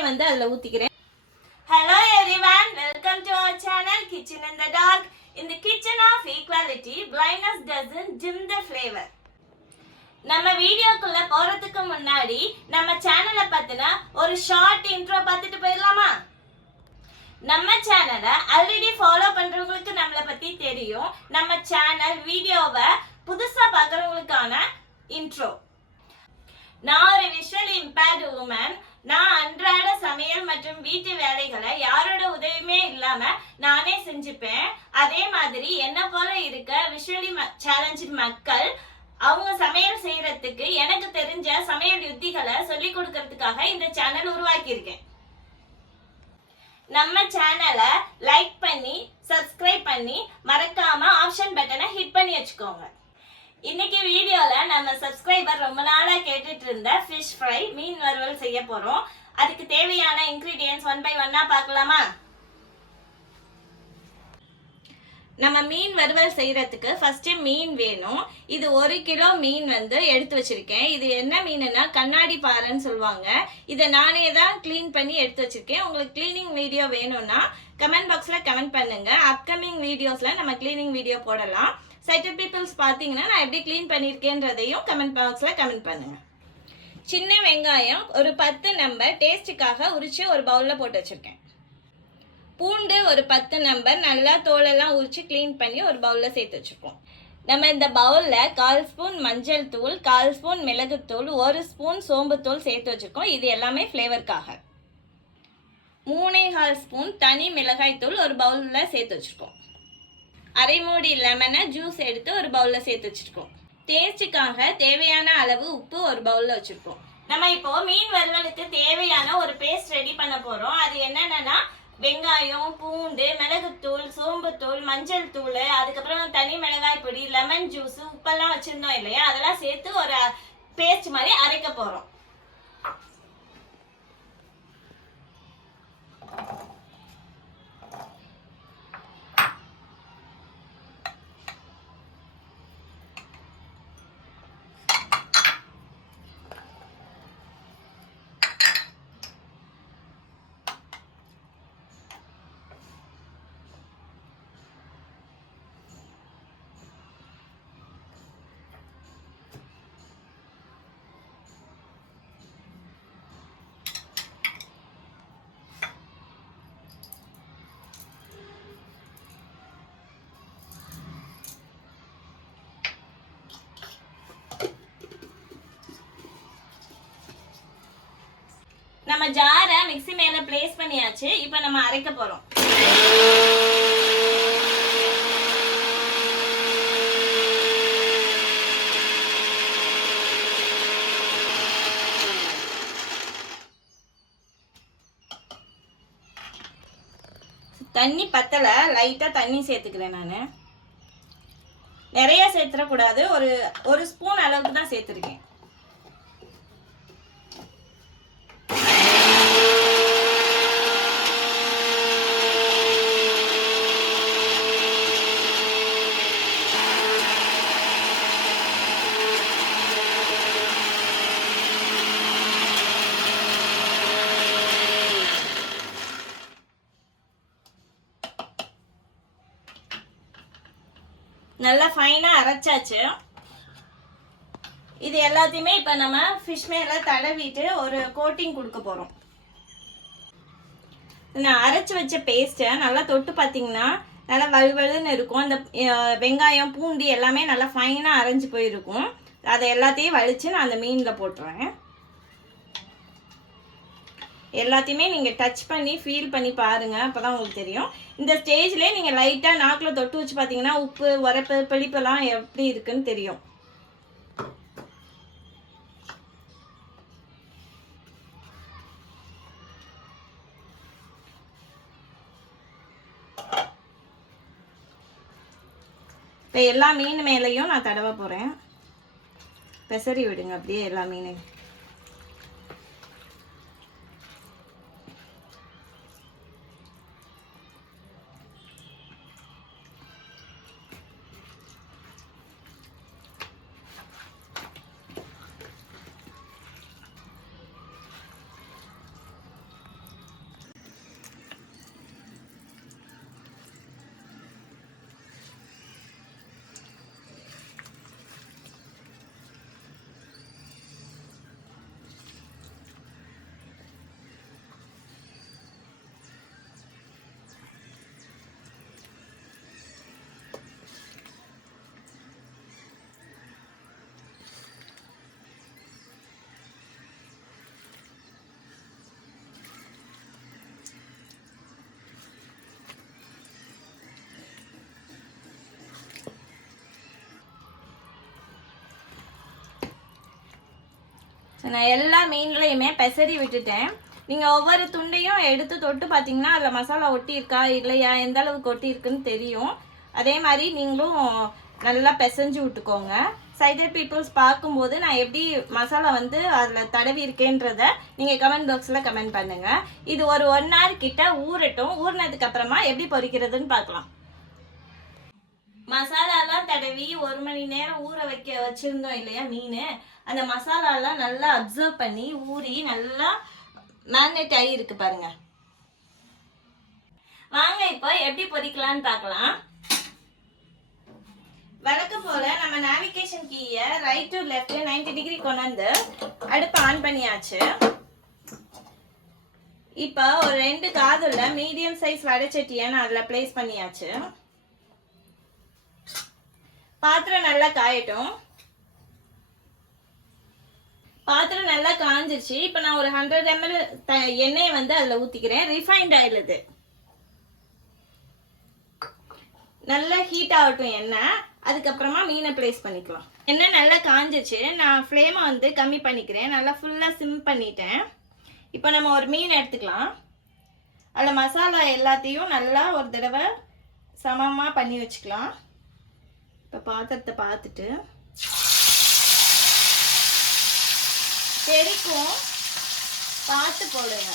எண்ணெயை வந்து அதில் ஊற்றிக்கிறேன். Hello everyone, welcome to our channel Kitchen in the Dark. In the kitchen of equality, blindness doesn't dim the flavor. நம்ம வீடியோக்குள்ள போறதுக்கு முன்னாடி நம்ம சேனலை பத்தின ஒரு ஷார்ட் இன்ட்ரோ பார்த்துட்டு போயிடலாமா? நம்ம சேனலை ஆல்ரெடி ஃபாலோ பண்றவங்களுக்கு நம்மளை பத்தி தெரியும். நம்ம சேனல் வீடியோவை புதுசா பார்க்கறவங்களுக்கான இன்ட்ரோ. நான் ஒரு விஷுவல் இம்பேர்டு உமன். நான் அன்றாட சமையல் மற்றும் வீட்டு வேலைகளை யாரோட உதவியுமே இல்லாம நானே செஞ்சுப்பேன். அதே மாதிரி என்ன போல இருக்க விஷுவலி சேலஞ்சு மக்கள் அவங்க சமையல் செய்யறதுக்கு எனக்கு தெரிஞ்ச சமையல் யுத்திகளை சொல்லி கொடுக்கறதுக்காக இந்த சேனல் உருவாக்கியிருக்கேன். நம்ம சேனலை லைக் பண்ணி சப்ஸ்கிரைப் பண்ணி மறக்காம ஆப்ஷன் பட்டனை ஹிட் பண்ணி வச்சுக்கோங்க. இன்னைக்கு வீடியோல நம்ம சப்ஸ்கிரைபர் ரொம்ப நாளா கேட்டுட்டு இருந்த ஃபிஷ் ஃப்ரை மீன் வறுவல் செய்ய போறோம். அதுக்கு தேவையான இன்கிரீடியன்ட்ஸ் 1 by 1 பார்க்கலாமா? நம்ம மீன் வறுவல் செய்யறதுக்கு ஃபர்ஸ்ட் மீன் வேணும். இது 1 கிலோ மீன் வந்து எடுத்து வச்சிருக்கேன். இது என்ன மீனுன்னா கண்ணாடி பாறைன்னு சொல்லுவாங்க. இதை நானே தான் கிளீன் பண்ணி எடுத்து வச்சிருக்கேன். உங்களுக்கு கிளீனிங் வீடியோ வேணும்னா கமெண்ட் பாக்ஸ்ல கமெண்ட் பண்ணுங்க. அப்கமிங் வீடியோஸ்ல நம்ம கிளீனிங் வீடியோ போடலாம். சைட்டட் பீப்புள்ஸ் பார்த்தீங்கன்னா நான் எப்படி கிளீன் பண்ணியிருக்கேன்றதையும் கமெண்ட் பாக்ஸ்ல கமெண்ட் பண்ணுங்க. சின்ன வெங்காயம் ஒரு 10 நம்பர் டேஸ்ட்டுக்காக உரிச்சு ஒரு பவுல்ல போட்டு வச்சிருக்கேன். பூண்டு ஒரு 10 நம்பர் நல்லா தோலெல்லாம் உரிச்சு கிளீன் பண்ணி ஒரு பவுலில் சேர்த்து வச்சுருக்கோம். நம்ம இந்த பவுலில் 1/4 ஸ்பூன் மஞ்சள் தூள், 1/4 ஸ்பூன் மிளகுத்தூள், 1 ஸ்பூன் சோம்புத்தூள் சேர்த்து வச்சுருக்கோம். இது எல்லாமே ஃப்ளேவருக்காக. 3/4 ஸ்பூன் தனி மிளகாய் தூள் ஒரு பவுலில் சேர்த்து வச்சுருக்கோம். அரை மூடி லெமனை ஜூஸ் எடுத்து ஒரு பவுலில் சேர்த்து வச்சுருக்கோம். டேஸ்ட்டுக்காக தேவையான அளவு உப்பு ஒரு பவுலில் வச்சுருக்கோம். நம்ம இப்போ மீன் வறுவலுக்கு தேவையான ஒரு பேஸ்ட் ரெடி பண்ண போகிறோம். அது என்னென்னா வெங்காயம், பூண்டு, மிளகுத்தூள், சோம்புத்தூள், மஞ்சள் தூள், அதுக்கப்புறம் தனி மிளகாய் பொடி, லெமன் ஜூஸ், உப்பெல்லாம் வச்சுருந்தோம் இல்லையா, அதெல்லாம் சேர்த்து ஒரு பேஸ்ட் மாதிரி அரைக்க போகிறோம். நம்ம ஜாரை மிக்ஸி மேல பிளேஸ் பண்ணியாச்சு. இப்போ நம்ம அரைக்க போறோம். தண்ணி பத்தல, லைட்டா தண்ணி சேர்த்துக்கிறேன். நான் நிறைய சேர்த்துடக்கூடாது, ஒரு ஸ்பூன் அளவுக்கு தான் சேர்த்துருக்கேன். நல்லா ஃபைனா அரைச்சாச்சு. இது எல்லாத்தையுமே இப்போ நம்ம ஃபிஷ் மேல தடவிட்டு ஒரு கோட்டிங் கொடுக்க போறோம். நான் அரைச்சி வச்ச பேஸ்ட்டை நல்லா தொட்டு பார்த்தீங்கன்னா நல்லா வலுவலுன்னு இருக்கும். அந்த வெங்காயம், பூண்டு எல்லாமே நல்லா ஃபைனா அரைஞ்சு போயிருக்கும். அதை எல்லாத்தையும் வலிச்சு நான் அந்த மீனில் போட்டுருவேன். எல்லாத்தையுமே நீங்கள் டச் பண்ணி ஃபீல் பண்ணி பாருங்கள், அப்போ தான் உங்களுக்கு தெரியும். இந்த ஸ்டேஜ்லேயே நீங்கள் லைட்டாக நாக்கில் தொட்டு வச்சு பார்த்தீங்கன்னா உப்பு, உரப்பு, புளிப்பெல்லாம் எப்படி இருக்குன்னு தெரியும். இப்போ எல்லா மீன் மேலேயும் நான் தடவை போகிறேன். பெசரி விடுங்க அப்படியே எல்லா மீனையும். நான் எல்லா மீன்லையுமே பெசரி விட்டுட்டேன். நீங்கள் ஒவ்வொரு துண்டையும் எடுத்து தொட்டு பார்த்தீங்கன்னா அதில் மசாலா ஒட்டியிருக்கா இல்லையா, எந்த அளவுக்கு ஒட்டியிருக்குன்னு தெரியும். அதே மாதிரி நீங்களும் நல்லா பிசைஞ்சு விட்டுக்கோங்க. சைடட் பீப்புள்ஸ் பார்க்கும்போது நான் எப்படி மசாலா வந்து அதில் தடவி இருக்கேன்றத நீங்கள் கமெண்ட் பாக்ஸில் கமெண்ட் பண்ணுங்கள். இது ஒரு 1 hour கிட்ட ஊறட்டும். ஊறினதுக்கு அப்புறமா எப்படி பொரிக்கிறதுன்னு பார்க்கலாம். மசாலாலாம் தடவி 1 மணி நேரம் ஊற வச்சிருந்தோம் இல்லையா மீன், அந்த மசாலாலாம் நல்லா அப்சர்வ் பண்ணி ஊறி நல்லா மேரினேட் ஆகி இருக்கு பாருங்க. வாங்க இப்போ எப்படி பொரிக்கலான்னு பார்க்கலாம். வழக்கம் போல நம்ம நேவிகேஷன் கீயை ரைட் டு லெஃப்ட் 90 டிகிரி கொண்டு வந்து அடுப்பு ஆன் பண்ணியாச்சு. இப்போ ஒரு 2 காதுள்ள மீடியம் சைஸ் வடைச்சட்டியை நான் அதில் பிளேஸ் பண்ணியாச்சு. பாத்திரம் நல்லா காயட்டும். பாத்திரம் நல்லா காஞ்சிருச்சு. இப்போ நான் ஒரு 100 ml எண்ணெயை வந்து அதில் ஊற்றிக்கிறேன். ரிஃபைண்ட் ஆயில் இது. நல்லா ஹீட் ஆகட்டும் எண்ணெய். அதுக்கப்புறமா மீனை பிளேஸ் பண்ணிக்கலாம். எண்ணெய் நல்லா காஞ்சிச்சு. நான் ஃப்ளேமை வந்து கம்மி பண்ணிக்கிறேன். நல்லா ஃபுல்லாக சிம் பண்ணிட்டேன். இப்போ நம்ம ஒரு மீன் எடுத்துக்கலாம். அதில் மசாலா எல்லாத்தையும் நல்லா ஒரு தடவை சமமாக பண்ணி வச்சுக்கலாம். இப்போ பாத்திரத்தை பார்த்துட்டு தெரிக்கும் பார்த்து போடுங்க.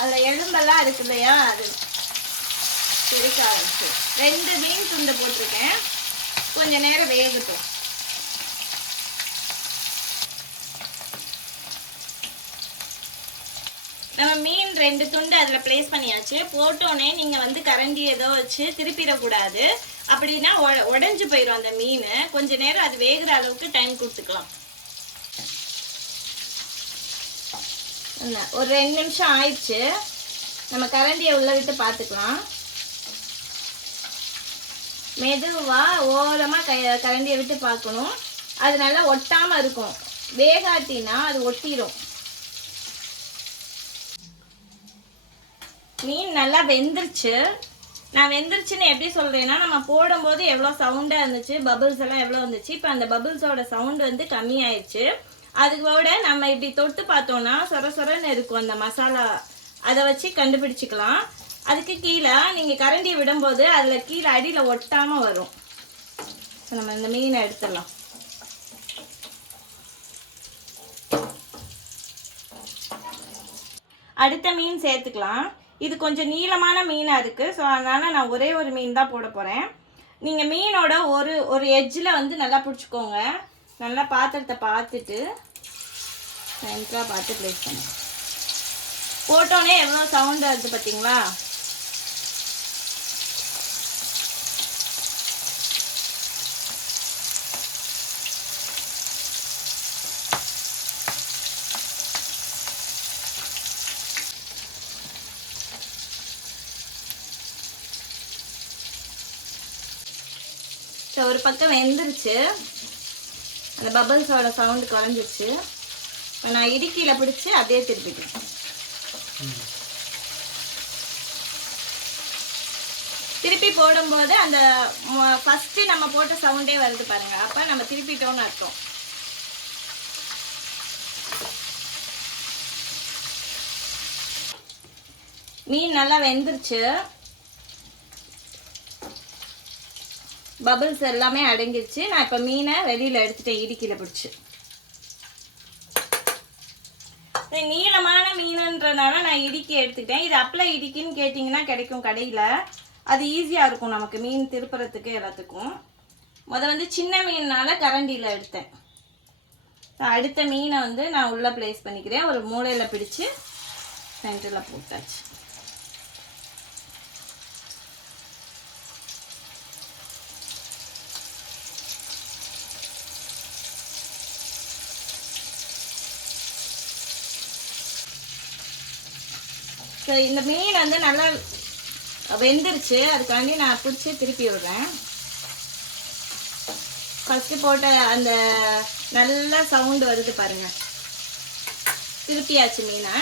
அதில் எலும்பெல்லாம் இருக்கு இல்லையா, அது தெரிக்க ஆரம்பிச்சு. 2 மீன் துண்டை போட்டிருக்கேன். கொஞ்ச நேரம் வேகட்டும். நம்ம மீன் 2 துண்டு அதில் பிளேஸ் பண்ணியாச்சு. போட்டோன்னே நீங்கள் வந்து கரண்டி ஏதோ வச்சு திருப்பிடக்கூடாது. அப்படின்னா உடஞ்சி போயிடும் அந்த மீன். கொஞ்ச நேரம் அது வேகிற அளவுக்கு டைம் கொடுத்துக்கலாம். ஒரு 2 நிமிஷம் ஆயிடுச்சு. நம்ம கரண்டியை உள்ள விட்டு பார்த்துக்கலாம். மெதுவாக ஓரமாக கரண்டியை விட்டு பார்க்கணும். அது நல்லா ஒட்டாமல் இருக்கும். வேகாட்டினா அது ஒட்டிடும். மீன் நல்லா வெந்துருச்சு. நான் வெந்துருச்சுன்னு எப்படி சொல்கிறேன்னா, நம்ம போடும்போது எவ்வளோ சவுண்டாக இருந்துச்சு, பபிள்ஸ் எல்லாம் எவ்வளோ இருந்துச்சு. இப்போ அந்த பபிள்ஸோட சவுண்டு வந்து கம்மியாயிடுச்சு. அதுக்கோட நம்ம இப்படி தொட்டு பார்த்தோன்னா சொர சொரன்னு இருக்கும் அந்த மசாலா. அதை வச்சு கண்டுபிடிச்சிக்கலாம். அதுக்கு கீழே நீங்கள் கரண்டியை விடும்போது அதில் கீழே அடியில் ஒட்டாமல் வரும். நம்ம இந்த மீனை எடுத்துடலாம். அடுத்த மீன் சேர்த்துக்கலாம். இது கொஞ்சம் நீளமான மீனாக இருக்குது. ஸோ அதனால் நான் ஒரே ஒரு மீன் தான் போட போகிறேன். நீங்கள் மீனோட ஒரு எட்ஜில் வந்து நல்லா பிடிச்சிக்கோங்க. நல்லா பாத்திரத்தை பார்த்துட்டு சென்டராக பார்த்து ப்ளேஸ் பண்ணுங்க. போட்டோன்னே எவ்வளோ சவுண்ட் வருது பார்த்தீங்களா? ஒரு பக்கம் வெந்துருச்சு. அந்த பபிள்ஸோட சவுண்டு குறைஞ்சிருச்சு. இப்போ நான் இடுக்கியில் பிடிச்சி அப்படியே திருப்பிட்டேன். திருப்பி போடும்போது அந்த ஃபஸ்ட்டு நம்ம போட்ட சவுண்டே வருது பாருங்க. அப்போ நம்ம திருப்பிட்டோம்னு அர்த்தம். மீன் நல்லா வெந்துருச்சு. பபிள்ஸ் எல்லாமே அடங்கிருச்சு. நான் இப்போ மீனை வெளியில் எடுத்துட்டேன் இடுக்கியில் பிடிச்சி. நீளமான மீனுன்றனால நான் இடுக்கி எடுத்துக்கிட்டேன். இது அப்பள இடுக்கின்னு கேட்டிங்கன்னா கிடைக்கும் கடையில். அது ஈஸியாக இருக்கும் நமக்கு மீன் திருப்புறத்துக்கு எல்லாத்துக்கும். வந்து சின்ன மீன்னால கரண்டியில் எடுத்தேன். அடுத்த மீனை வந்து நான் உள்ளே ப்ளேஸ் பண்ணிக்கிறேன். ஒரு மூலையில் பிடிச்சி சென்டரில் போட்டாச்சு. இந்த மீன் வந்து நல்லா வெந்துருச்சு. அதுக்காண்டி நான் பிடிச்சி திருப்பி விடுறேன். ஃபஸ்ட்டு போட்ட அந்த நல்ல சவுண்டு வருது பாருங்க. திருப்பியாச்சு மீனை.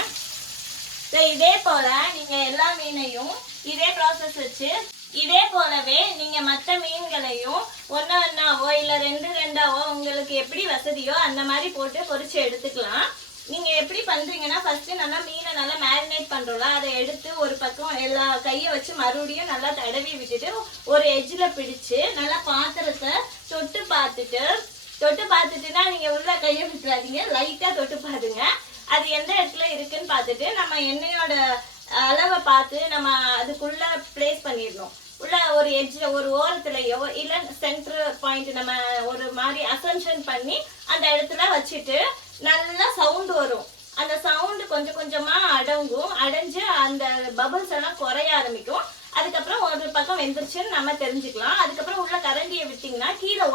இதே போல் நீங்கள் எல்லா மீனையும் இதே ப்ராசஸ் வச்சு இதே போலவே நீங்க மற்ற மீன்களையும் ஒன்னா ஒன்னாவோ இல்ல ரெண்டு ரெண்டாவோ உங்களுக்கு எப்படி வசதியோ அந்த மாதிரி போட்டு பொரிச்சு எடுத்துக்கலாம். நீங்க எப்படி பண்றீங்கன்னா ஃபர்ஸ்ட் நல்லா மீனை நல்லா மேரினேட் பண்றோம்ல, அதை எடுத்து ஒரு பக்கம் எல்லா கையை வச்சு மறுபடியும் நல்லா தடவி விட்டுட்டு ஒரு எட்ஜில் பிடிச்சு நல்லா பாத்திரத்தை தொட்டு பார்த்துட்டுனா நீங்க உள்ள கையை விட்டுறாதீங்க, லைட்டா தொட்டு பாருங்க. அது எந்த இடத்துல இருக்குன்னு பார்த்துட்டு நம்ம எண்ணெயோட அளவை பார்த்து நம்ம அதுக்குள்ள பிளேஸ் பண்ணிடணும். உள்ள ஒரு எட்ஜில் ஒரு ஓரத்துலையோ இல்லை சென்டர் பாயிண்ட் நம்ம ஒரு மாதிரி அசென்ஷன் பண்ணி அந்த இடத்துல வச்சுட்டு நல்லா சவுண்டு வரும். அந்த சவுண்டு கொஞ்சம் கொஞ்சமா அடைஞ்சு அந்த பபிள்ஸ் எல்லாம் குறைய ஆரம்பிக்கும். அதுக்கப்புறம் ஒரு பக்கம் வெந்துருச்சுன்னு நம்ம தெரிஞ்சுக்கலாம். அதுக்கப்புறம் உள்ள கரண்டியை விட்டீங்கன்னா கீழே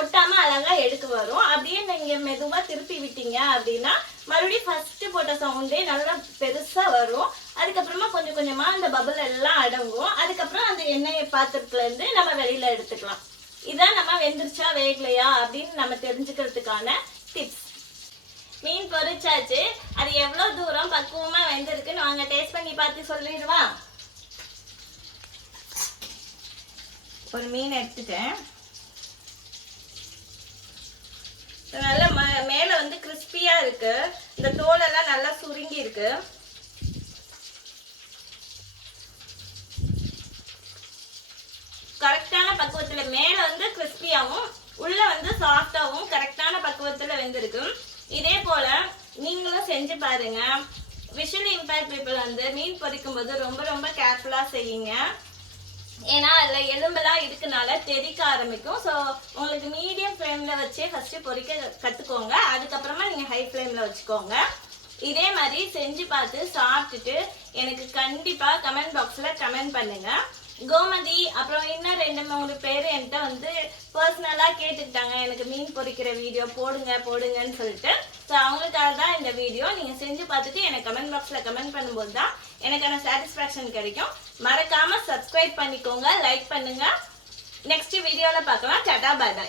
ஒட்டாம அழகா எடுக்க வரும். அப்படியே நீங்க மெதுவா திருப்பி விட்டீங்க அப்படின்னா மறுபடியும் ஃபர்ஸ்ட் போட்ட சவுண்டே நல்லா பெருசா வரும். அதுக்கப்புறமா கொஞ்சம் கொஞ்சமா அந்த பபிள் எல்லாம் அடங்கும். அதுக்கப்புறம் அந்த எண்ணெய் பாத்திரத்துல இருந்து நம்ம வெளியில எடுத்துக்கலாம். இதான் நம்ம வெந்துருச்சா வேகலையா அப்படின்னு நம்ம தெரிஞ்சுக்கிறதுக்கான டிப்ஸ். மீன் பொரிச்சாச்சு. அது எவ்வளவு தூரம் பக்குவமா வெந்திருக்குன்னு வாங்க டேஸ்ட் பண்ணி பார்த்து சொல்லிடுவா. ஒரு மீன் எடுத்துட்டேன். நல்லா மேல வந்து கிறிஸ்பியா இருக்கு. இந்த தோல் எல்லாம் நல்லா சுருங்கி இருக்கு. கரெக்டான பக்குவத்துல மேல வந்து கிறிஸ்பியாவும் உள்ள வந்து சாஃப்டாவும் கரெக்டான பக்குவத்துல வெந்திருக்கு. இதே போல நீங்களும் செஞ்சு பாருங்க. விஷுவலி இம்பேர்ட் பீப்புள் வந்து மீன் பொரிக்கும் போது ரொம்ப ரொம்ப கேர்ஃபுல்லா செய்யுங்க. ஏன்னா அதுல எலும்பெல்லாம் இருக்கனால தெறிக்க ஆரம்பிக்கும். ஸோ உங்களுக்கு மீடியம் ஃப்ளேம்ல வச்சே ஃபர்ஸ்ட் பொரிக்க கத்துக்கோங்க. அதுக்கப்புறமா நீங்க ஹை ஃப்ளேம்ல வச்சுக்கோங்க. இதே மாதிரி செஞ்சு பார்த்து சாப்பிட்டுட்டு எனக்கு கண்டிப்பா கமெண்ட் பாக்ஸ்ல கமெண்ட் பண்ணுங்க. கோமதி அப்புறம் இன்னும் 2-3 பேர் என்கிட்ட வந்து பர்சனலா கேட்டுக்கிட்டாங்க, எனக்கு மீன் பொரிக்கிற வீடியோ போடுங்கன்னு சொல்லிட்டு. ஸோ அவங்களுக்காக தான் இந்த வீடியோ. நீங்க செஞ்சு பார்த்துட்டு எனக்கு கமெண்ட் பாக்ஸ்ல கமெண்ட் பண்ணும்போது தான் எனக்கான சாட்டிஸ்ஃபேக்ஷன் கிடைக்கும். மறக்காம சப்ஸ்கிரைப் பண்ணிக்கோங்க, லைக் பண்ணுங்க. நெக்ஸ்ட் வீடியோல பார்க்கலாம். Tata, bye by.